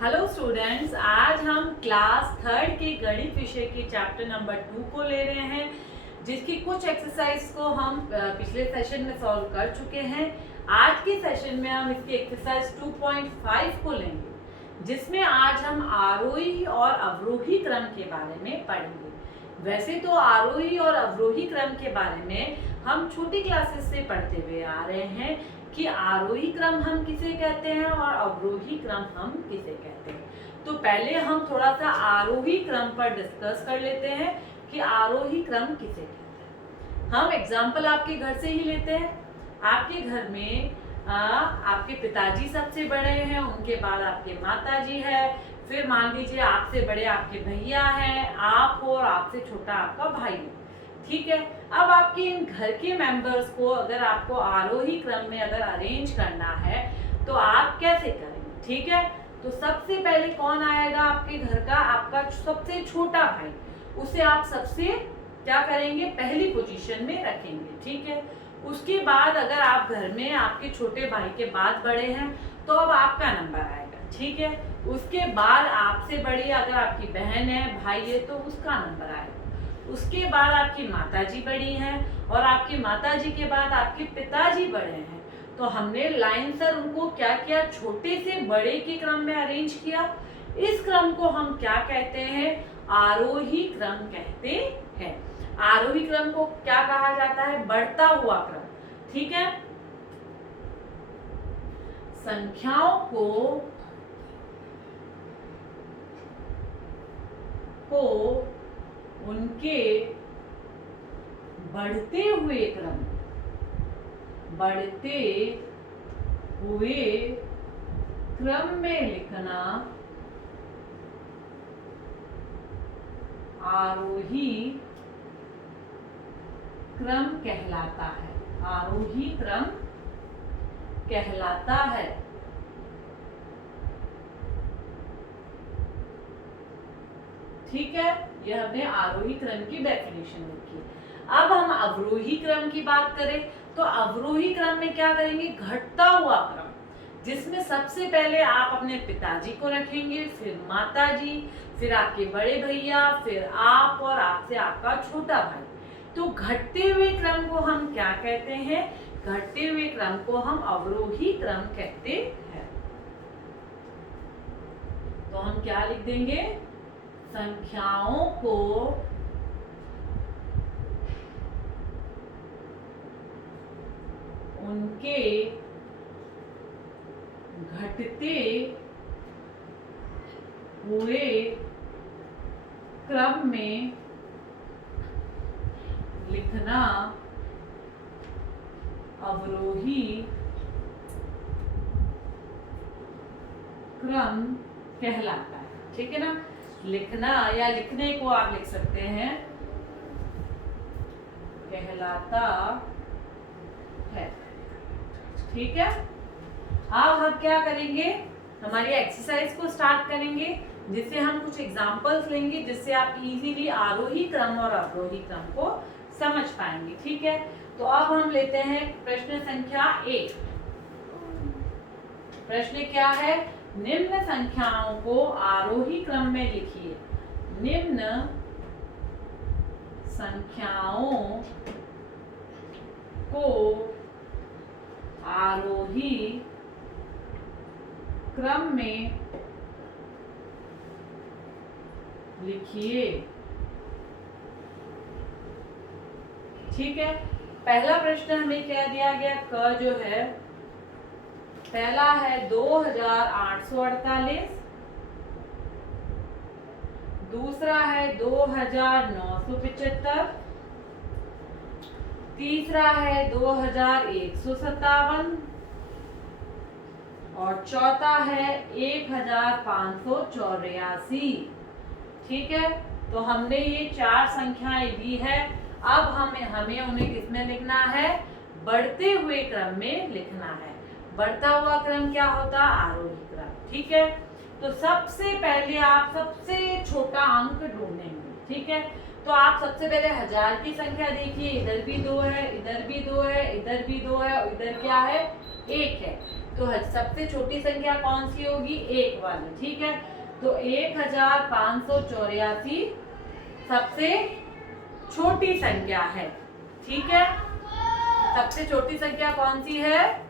Hello students, आज हम class third के गणित विषय के चैप्टर नंबर 2 को ले रहे हैं, जिसकी कुछ एक्सरसाइज को हम पिछले सेशन में सॉल्व कर चुके हैं। आज के सेशन में हम इसकी एक्सरसाइज 2.5 को लेंगे, जिसमें आज हम आरोही और अवरोही क्रम के बारे में पढ़ेंगे। वैसे तो आरोही और अवरोही क्रम के बारे में हम छोटी क्लासेस से पढ़ते हुए आ रहे हैं कि आरोही क्रम हम किसे कहते हैं और अवरोही क्रम हम किसे कहते हैं। तो पहले हम थोड़ा सा आरोही क्रम पर डिस्कस कर लेते हैं कि आरोही क्रम किसे कहते हैं। हम एग्जाम्पल आपके घर से ही लेते हैं। आपके घर में आपके पिताजी सबसे बड़े हैं, उनके बाद आपके माताजी है, फिर मान लीजिए आपसे बड़े आपके भैया हैं, आप हो और आपसे छोटा आपका भाई है। ठीक है, अब आपके इन घर के मेंबर्स को अगर आपको आरोही क्रम में अगर अरेंज करना है तो आप कैसे करेंगे? ठीक है, तो सबसे पहले कौन आएगा आपके घर का? आपका सबसे छोटा भाई। उसे आप सबसे क्या करेंगे? पहली पोजीशन में रखेंगे। ठीक है, उसके बाद अगर आप घर में आपके छोटे भाई के बाद बड़े हैं तो अब आपका नंबर आएगा। ठीक है, उसके बाद आपसे बड़ी अगर आपकी बहन है, भाई है, तो उसका नंबर आएगा। उसके बाद आपकी माताजी बड़ी हैं और आपकी माताजी के बाद आपके पिताजी बड़े हैं। तो हमने लाइन सर उनको क्या किया? छोटे से बड़े के क्रम में अरेंज किया। इस क्रम को हम क्या कहते हैं? आरोही क्रम कहते हैं। आरोही क्रम को क्या कहा जाता है? बढ़ता हुआ क्रम। ठीक है, संख्याओं को उनके बढ़ते हुए क्रम में लिखना आरोही क्रम कहलाता है। आरोही क्रम कहलाता है। ठीक है, यह हमने आरोही क्रम की डेफिनेशन लिखी। अब हम अवरोही क्रम की बात करें तो अवरोही क्रम में क्या करेंगे? घटता हुआ क्रम, जिसमें सबसे पहले आप अपने पिताजी को रखेंगे, फिर माताजी, फिर आपके बड़े भैया, फिर आप और आपसे आपका छोटा भाई। तो घटते हुए क्रम को हम क्या कहते हैं? घटते हुए क्रम को हम अवरोही क्रम कहते हैं। तो हम क्या लिख देंगे? संख्याओं को उनके घटते हुए क्रम में लिखना अवरोही क्रम कहलाता है। ठीक है ना, लिखना या लिखने को आप लिख सकते हैं कहलाता है। ठीक है, अब हम क्या करेंगे? हमारी एक्सरसाइज को स्टार्ट करेंगे, जिससे हम कुछ एग्जांपल्स लेंगे, जिससे आप इजीली आरोही क्रम और अवरोही क्रम को समझ पाएंगे। ठीक है, तो अब हम लेते हैं प्रश्न संख्या 1। प्रश्न क्या है? निम्न संख्याओं को आरोही क्रम में लिखिए। निम्न संख्याओं को आरोही क्रम में लिखिए। ठीक है, पहला प्रश्न हमें क्या दिया गया? क जो है पहला है 2848, दूसरा है 2975, तीसरा है 2157 और चौथा है 1584। ठीक है, तो हमने ये 4 संख्याएं दी है। अब हमें उन्हें किसमें लिखना है? बढ़ते हुए क्रम में लिखना है। बढ़ता हुआ क्रम क्या होता? आरोही क्रम। ठीक है, तो सबसे पहले आप सबसे छोटा अंक ढूंढेंगे। ठीक है, तो आप सबसे पहले 1000 की संख्या देखिए, इधर भी 2 है, इधर भी 2 है, इधर भी 2 है और इधर क्या है? 1 है। तो सबसे छोटी संख्या कौन सी होगी? 1 वाली। ठीक है, तो 1584 सबसे छोटी संख्या है। ठीक है, सबसे छोटी संख्या कौन सी है?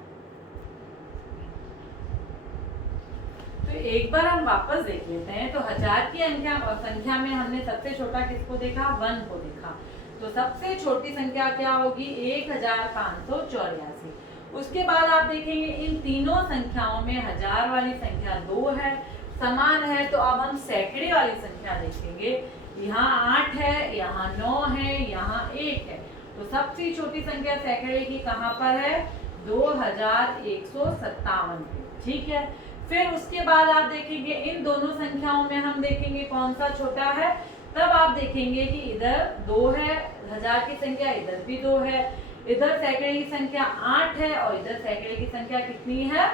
तो एक बार हम वापस देख लेते हैं। तो हजार की संख्या में हमने सबसे छोटा किसको देखा? 1 को देखा। तो सबसे छोटी संख्या क्या होगी? 1584। उसके बाद आप देखेंगे इन तीनों संख्याओं में हजार वाली संख्या 2 है, समान है। तो अब हम सैकड़े वाली संख्या देखेंगे। यहाँ 8 है, यहाँ 9 है, यहाँ 1 है। तो सबसे छोटी संख्या सैकड़े की कहाँ पर है? 2157 पे। ठीक है, फिर उसके बाद आप देखेंगे इन दोनों संख्याओं में हम देखेंगे कौन सा छोटा है। तब आप देखेंगे कि इधर 2 है, हजार की संख्या इधर भी 2 है, इधर सैकड़े की संख्या 8 है और इधर सैकड़े की संख्या कितनी है?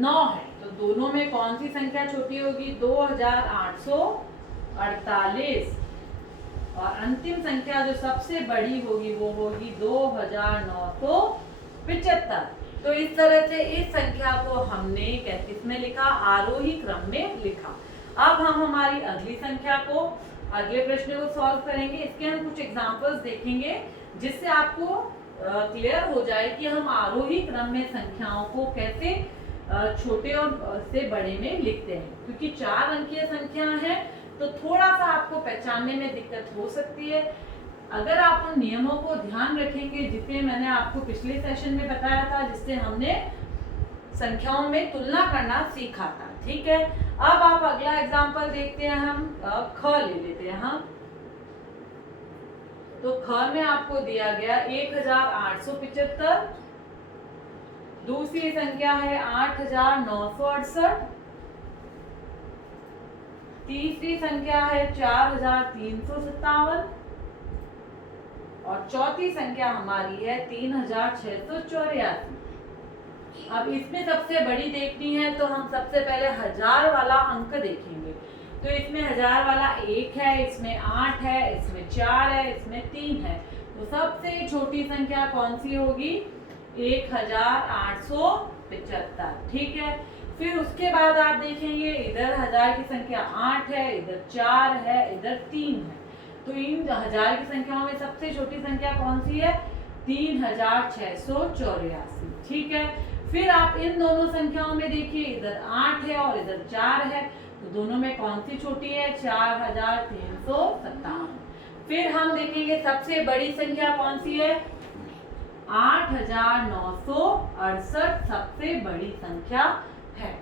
9 है। तो दोनों में कौन सी संख्या छोटी होगी? 2848। और अंतिम संख्या जो सबसे बड़ी होगी वो होगी 2975। तो इस तरह से इस संख्या को हमने किसमें लिखा? आरोही क्रम में लिखा। अब हम हमारी अगली संख्या को, अगले प्रश्न को सॉल्व करेंगे। इसके हम कुछ एग्जांपल्स देखेंगे जिससे आपको क्लियर हो जाए कि हम आरोही क्रम में संख्याओं को कैसे छोटे और से बड़े में लिखते हैं। क्योंकि 4 अंकीय संख्या है तो थोड़ा सा आपको पहचानने में दिक्कत हो सकती है। अगर आप उन नियमों को ध्यान रखेंगे जिसे मैंने आपको पिछले सेशन में बताया था, जिससे हमने संख्याओं में तुलना करना सीखा था। ठीक है, अब आप अगला एग्जांपल देखते हैं। हम ख ले लेते हैं। हम तो ख में आपको दिया गया 1875, दूसरी संख्या है 8968, तीसरी संख्या है 4357 और चौथी संख्या हमारी है 3684। अब इसमें सबसे बड़ी देखनी है तो हम सबसे पहले हजार वाला अंक देखेंगे। तो इसमें हजार वाला 1 है, इसमें 8 है, इसमें 4 है, इसमें 3 है। तो सबसे छोटी संख्या कौन सी होगी? 1875। ठीक है, फिर उसके बाद आप देखेंगे इधर हजार की संख्या 8 है, इधर 4 है, इधर 3 है। तो इन हजार की संख्याओं में सबसे छोटी संख्या कौन सी है? 3684। ठीक है, फिर आप इन दोनों संख्याओं में देखिए, इधर 8 है और इधर 4 है। तो दोनों में कौन सी छोटी है? 4357। फिर हम देखेंगे सबसे बड़ी संख्या कौन सी है? 8968 सबसे बड़ी संख्या है।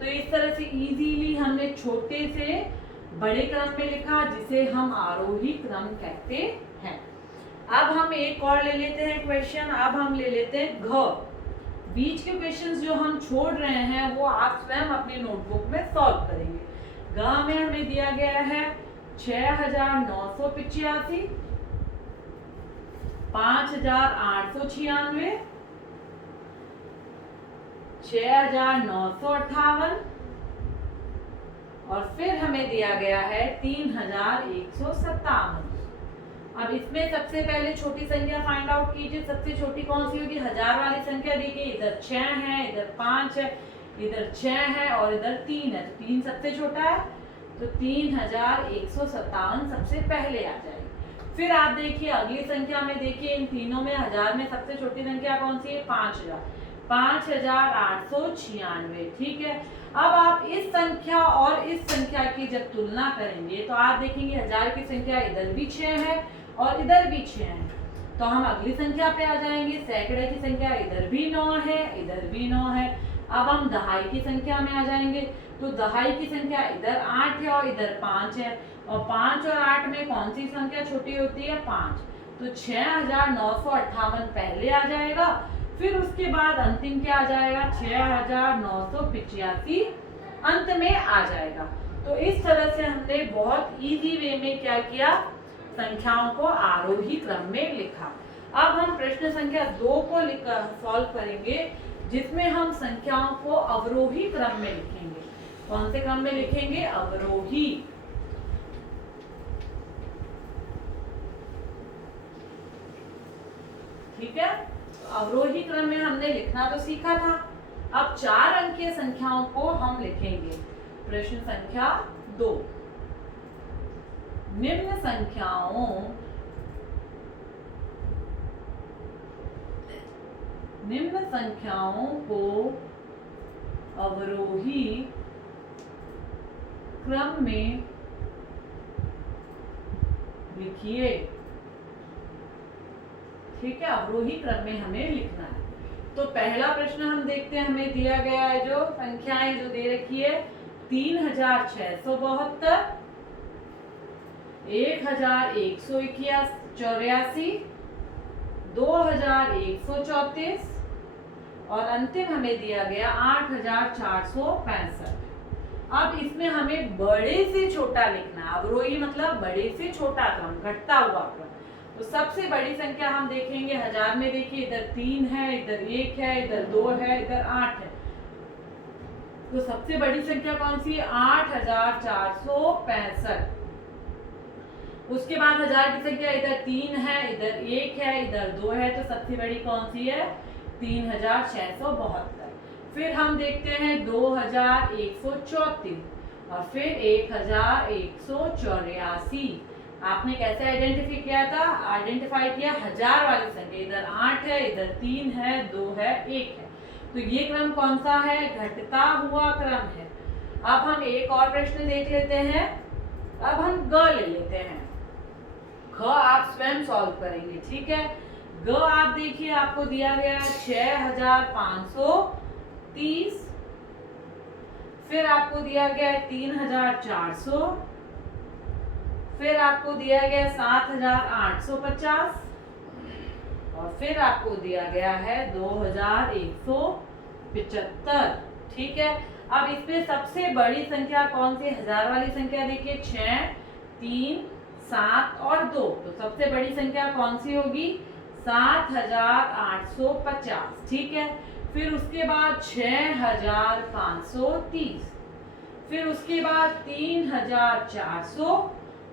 तो इस तरह से इजीली हमने छोटे से बड़े क्रम में लिखा, जिसे हम आरोही क्रम कहते हैं। अब हम एक और ले लेते हैं क्वेश्चन। अब हम ले लेते हैं घ। बीच के क्वेश्चंस जो हम छोड़ रहे हैं वो आप स्वयं अपनी नोटबुक में सॉल्व करेंगे। ग में हमें दिया गया है 6985, 5896, 6958 और फिर हमें दिया गया है 3157। अब इसमें सबसे पहले छोटी संख्या फाइंड आउट कीजिए। सबसे छोटी कौन सी होगी? हजार वाली संख्या। देखिए इधर 6 है, इधर 5 है, इधर 6 है और इधर 3 है। तो 3 सबसे छोटा है, तो 3157 सबसे पहले आ जाएगी। फिर आप देखिए अगली संख्या में, देखिए इन तीनों में हजार में सबसे छोटी संख्या कौन सी है? 5000, 5896। ठीक है, अब आप इस संख्या और इस संख्या की जब तुलना करेंगे तो आप देखेंगे हजार की संख्या इधर भी 6 है और इधर भी 6 है। तो हम अगली संख्या पे आ जाएंगे। सैकड़े की संख्या इधर भी 9 है, इधर भी 9 है। अब हम दहाई की संख्या में आ जाएंगे। तो दहाई की संख्या इधर 8 है और इधर 5 है। और 5 और 8 में कौन सी संख्या छोटी होती है? 5। तो 6958 पहले आ जाएगा। फिर उसके बाद अंतिम क्या आ जाएगा? 6985 अंत में आ जाएगा। तो इस तरह से हमने बहुत इजी वे में क्या किया? संख्याओं को आरोही क्रम में लिखा। अब हम प्रश्न संख्या 2 को सॉल्व करेंगे, जिसमें हम संख्याओं को अवरोही क्रम में लिखेंगे। कौन से क्रम में लिखेंगे? अवरोही। ठीक है, तो अवरोही क्रम में हमने लिखना तो सीखा था। अब 4 अंकीय संख्याओं को हम लिखेंगे। प्रश्न संख्या 2, निम्न संख्याओं को अवरोही क्रम में लिखिए। ठीक है, अवरोही क्रम में हमें लिखना है। तो पहला प्रश्न हम देखते हैं, हमें दिया गया है जो संख्याएं जो दे रखी है 3672, 1184, 2134 और अंतिम हमें दिया गया 8465। अब इसमें हमें बड़े से छोटा लिखना है। अवरोही मतलब बड़े से छोटा क्रम, घटता हुआ क्रम। तो सबसे बड़ी संख्या हम देखेंगे हजार में। देखिए इधर 3 है, इधर 1 है, इधर 2 है, इधर 8 है। तो सबसे बड़ी संख्या कौन सी है? 8465। उसके बाद हजार की संख्या इधर 3 है, इधर 1 है, इधर 2 है। तो सबसे बड़ी कौन सी है? 3672। फिर हम देखते हैं 2134 और फिर 1184। आपने कैसे आइडेंटिफाई किया? हजार वाली संख्या, इधर 8 है, इधर 3 है, 2 है, 1 है। तो ये क्रम कौन सा है? घटता हुआ क्रम है। अब हम एक और प्रश्न देख लेते हैं। अब हम ग ले लेते हैं। ख आप स्वयं सॉल्व करेंगे। ठीक है, ग आप देखिए, आपको दिया गया है 6530, फिर आपको दिया गया है 3400, फिर आपको दिया गया 7850 और फिर आपको दिया गया है 2175। ठीक है, अब इसमें सबसे बड़ी संख्या कौन सी? हजार वाली संख्या देखिए 6, 3, 7 और 2। तो सबसे बड़ी संख्या कौन सी होगी? 7850। ठीक है, फिर उसके बाद 6530, फिर उसके बाद 3400,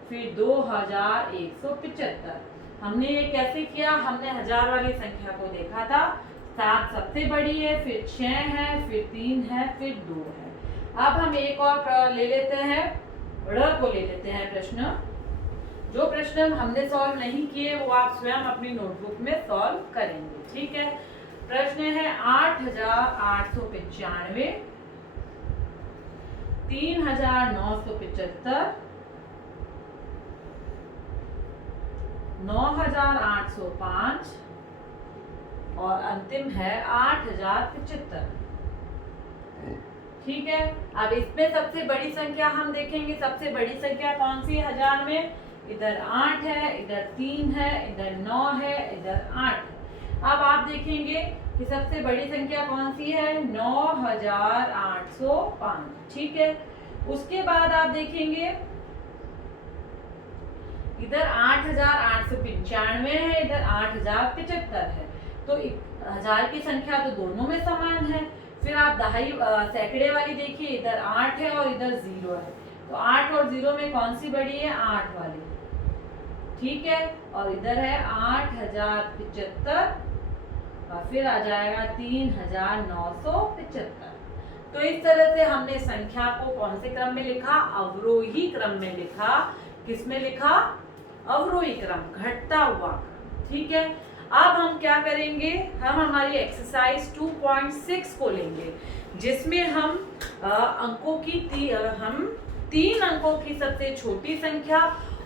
फिर 2175। हमने ये कैसे किया? हमने हजार वाली संख्या को देखा था। 7 सबसे बड़ी है, फिर 6 है, फिर 3 है, फिर 2 है। अब हम एक और ले लेते हैं, ड़ को ले लेते हैं प्रश्न। जो प्रश्न हमने सॉल्व नहीं किए वो आप स्वयं अपनी नोटबुक में सॉल्व करेंगे। ठीक है, प्रश्न है 8895, 3975, 9805 और अंतिम है 8075। ठीक है, अब इसमें सबसे बड़ी संख्या हम देखेंगे। सबसे बड़ी संख्या कौन सी है हजार में? इधर 8 है, इधर 3 है, इधर 9 है, इधर 8 है। अब आप देखेंगे कि सबसे बड़ी संख्या कौन सी है? 9805। ठीक है, उसके बाद आप देखेंगे इधर 8895 है, इधर 8075 है। तो हजार की संख्या तो दोनों में समान है। फिर आप दहाई सैकड़े वाली देखिए, इधर 8 है और इधर 0 है। तो 8 और 0 में कौन सी बड़ी है? 8 वाली। ठीक है, और इधर है 8075 और फिर आ जाएगा 3975। तो इस तरह से हमने संख्या को कौन से क्रम में लिखा? अवरोही क्रम में लिखा। किस में लिखा? अवरोही क्रम, घटता हुआ क्रम। ठीक है, अब हम क्या करेंगे? हम हमारी एक्सरसाइज 2.6 को लेंगे, जिसमें हम अंकों की हम 3 अंकों की सबसे छोटी संख्या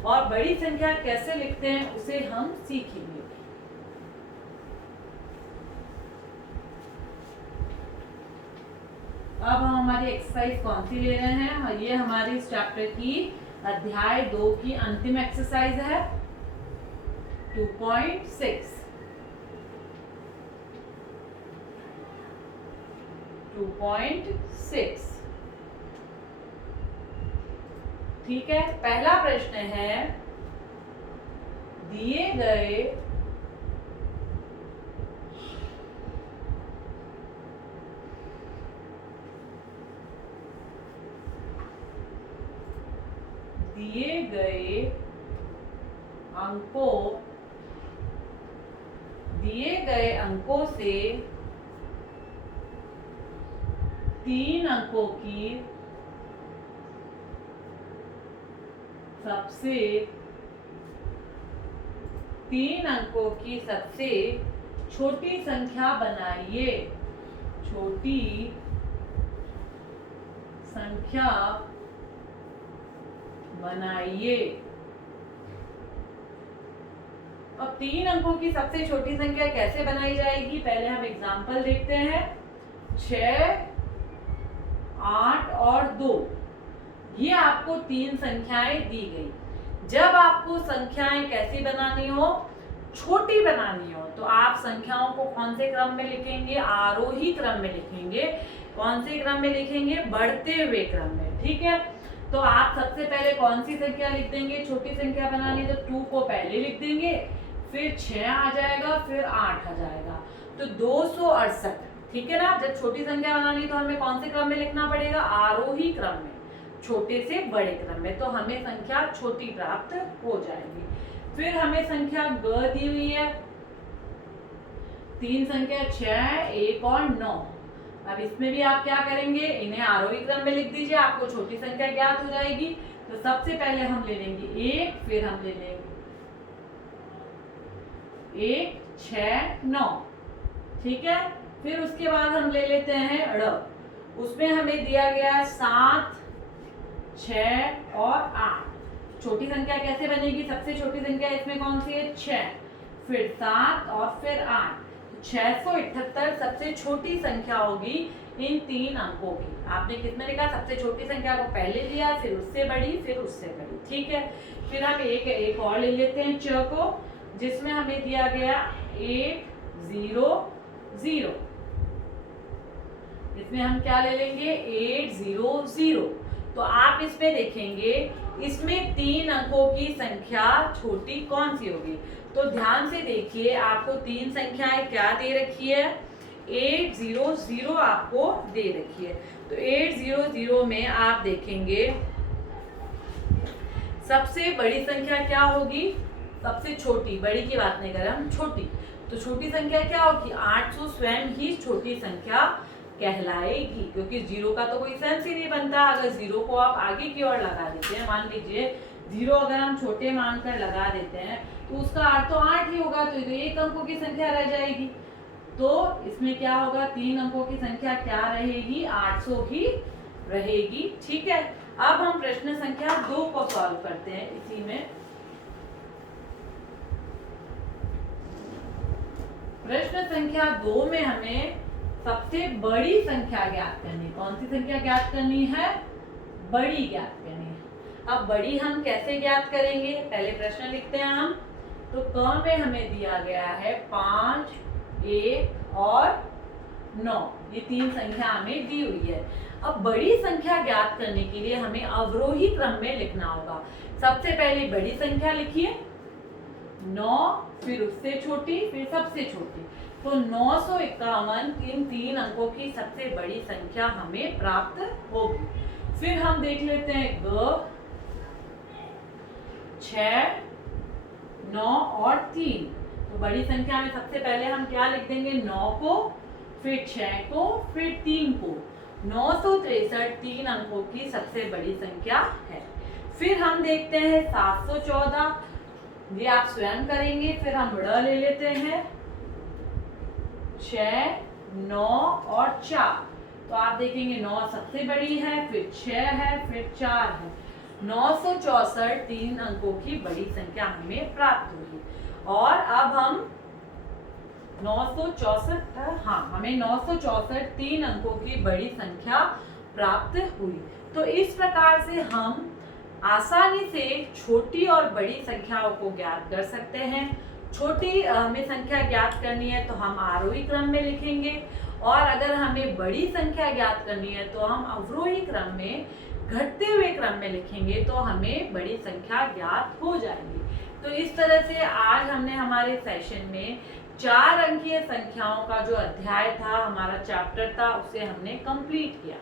और बड़ी संख्या कैसे लिखते हैं उसे हम सीखेंगे। अब हम हमारी एक्सरसाइज कौन सी ले रहे हैं? ये हमारी इस चैप्टर की अध्याय 2 की अंतिम एक्सरसाइज है 2.6। 2.6। ठीक है, पहला प्रश्न है दिए गए दिए गए अंकों से 3 अंकों की सबसे छोटी संख्या बनाइए। छोटी संख्या बनाइए। अब 3 अंकों की सबसे छोटी संख्या कैसे बनाई जाएगी, पहले हम एग्जाम्पल देखते हैं। 6, 8 और 2, ये आपको 3 संख्याएं दी गई। जब आपको संख्याएं कैसी बनानी हो, छोटी बनानी हो, तो आप संख्याओं को कौन से क्रम में लिखेंगे, आरोही क्रम में लिखेंगे। कौन से क्रम में लिखेंगे, बढ़ते हुए क्रम में। ठीक है, तो आप सबसे पहले कौन सी संख्या लिख देंगे, छोटी संख्या बनानी तो 2 को पहले लिख देंगे, फिर 6 आ जाएगा, फिर 8 आ जाएगा, तो 268। ठीक है ना। जब छोटी संख्या बनानी तो हमें कौन से क्रम में लिखना पड़ेगा, आरोही क्रम में, छोटे से बड़े क्रम में, तो हमें संख्या छोटी प्राप्त हो जाएगी। फिर हमें संख्या ग दी हुई है, 3 संख्या 6, 1 और 9। अब इसमें भी आप क्या करेंगे, इन्हें आरोही क्रम में लिख दीजिए, आपको छोटी संख्या ज्ञात हो जाएगी। तो सबसे पहले हम ले लेंगे 1, फिर हम ले लेंगे 1, 6, 9। ठीक है, फिर उसके बाद हम ले लेते हैं ड़, उसमें हमें दिया गया है 7, 6 और 8। छोटी संख्या कैसे बनेगी, सबसे छोटी संख्या इसमें कौन सी है, 6, फिर 7 और फिर 8। 678 सबसे छोटी संख्या होगी इन 3 अंकों की। आपने किसमें लिखा, सबसे छोटी संख्या को पहले लिया, फिर उससे बड़ी, फिर उससे बड़ी। ठीक है, फिर हम एक और ले लेते हैं च को, जिसमें हमें दिया गया 800। इसमें हम क्या ले लेंगे, 800। तो आप इसमें देखेंगे, इसमें 3 अंकों की संख्या छोटी कौन सी होगी। तो ध्यान से देखिए, आपको 3 संख्याएं क्या दे रखी है, 800 आपको दे रखी है। तो 800 में आप देखेंगे सबसे बड़ी संख्या क्या होगी, सबसे छोटी, बड़ी की बात नहीं कर रहे हम, छोटी। तो छोटी संख्या क्या होगी, 800 स्वयं ही छोटी संख्या कहलाएगी, क्योंकि 0 का तो कोई सेंस ही नहीं बनता। अगर 0 को आप आगे की ओर लगा देते हैं, मान लीजिए 0 अगर हम छोटे मानकर लगा देते हैं, तो उसका अर्थ तो 8 ही होगा, तो 1 अंकों की संख्या रह जाएगी। तो इसमें क्या होगा, 3 अंकों की संख्या क्या रहेगी, 800 ही रहेगी। ठीक है, अब हम प्रश्न संख्या 2 को सॉल्व करते हैं। इसी में प्रश्न संख्या 2 में हमें सबसे बड़ी संख्या ज्ञात करनी। कौन सी संख्या ज्ञात करनी है, बड़ी ज्ञात करनी है। अब बड़ी हम कैसे ज्ञात करेंगे, पहले प्रश्न लिखते हैं हम। तो क में हमें दिया गया है 5, 1 और 9, ये 3 संख्या हमें दी हुई है। अब बड़ी संख्या ज्ञात करने के लिए हमें अवरोही क्रम में लिखना होगा। सबसे पहले बड़ी संख्या लिखिए 9, फिर उससे छोटी, फिर सबसे छोटी। तो 951 इन 3 अंकों की सबसे बड़ी संख्या हमें प्राप्त होगी। फिर हम देख लेते हैं ग, 6, 9 और 3। तो बड़ी संख्या में सबसे पहले हम क्या लिख देंगे, 9 को, फिर 6 को, फिर 3 को। 963 3 अंकों की सबसे बड़ी संख्या है। फिर हम देखते हैं 714, ये आप स्वयं करेंगे। फिर हम ड़ ले लेते हैं 6, 9 और 4। तो आप देखेंगे 9 सबसे बड़ी है, फिर 6 है, फिर 4 है। 964 3 अंकों की बड़ी संख्या हमें प्राप्त हुई। और अब हम 964, हाँ, हमें 964 3 अंकों की बड़ी संख्या प्राप्त हुई। तो इस प्रकार से हम आसानी से छोटी और बड़ी संख्याओं को ज्ञात कर सकते हैं। छोटी हमें संख्या ज्ञात करनी है तो हम आरोही क्रम में लिखेंगे, और अगर हमें बड़ी संख्या ज्ञात करनी है तो हम अवरोही क्रम में, घटते हुए क्रम में लिखेंगे, तो हमें बड़ी संख्या ज्ञात हो जाएगी। तो इस तरह से आज हमने हमारे सेशन में 4 अंकीय संख्याओं का जो अध्याय था, हमारा चैप्टर था, उसे हमने कंप्लीट किया।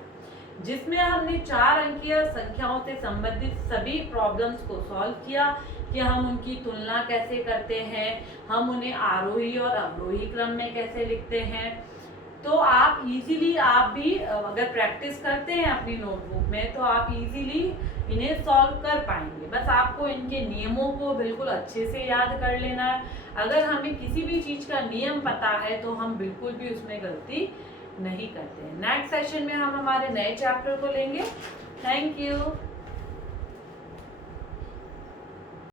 जिसमें हमने 4 अंकीय संख्याओं से संबंधित सभी प्रॉब्लम्स को सॉल्व किया कि हम उनकी तुलना कैसे करते हैं, हम उन्हें आरोही और अवरोही क्रम में कैसे लिखते हैं। तो आप इजीली, आप भी अगर प्रैक्टिस करते हैं अपनी नोटबुक में तो आप इजीली इन्हें सॉल्व कर पाएंगे। बस आपको इनके नियमों को बिल्कुल अच्छे से याद कर लेना है। अगर हमें किसी भी चीज़ का नियम पता है तो हम बिल्कुल भी उसमें गलती नहीं करते हैं। नेक्स्ट सेशन में हम हमारे नए चैप्टर को लेंगे। Thank you.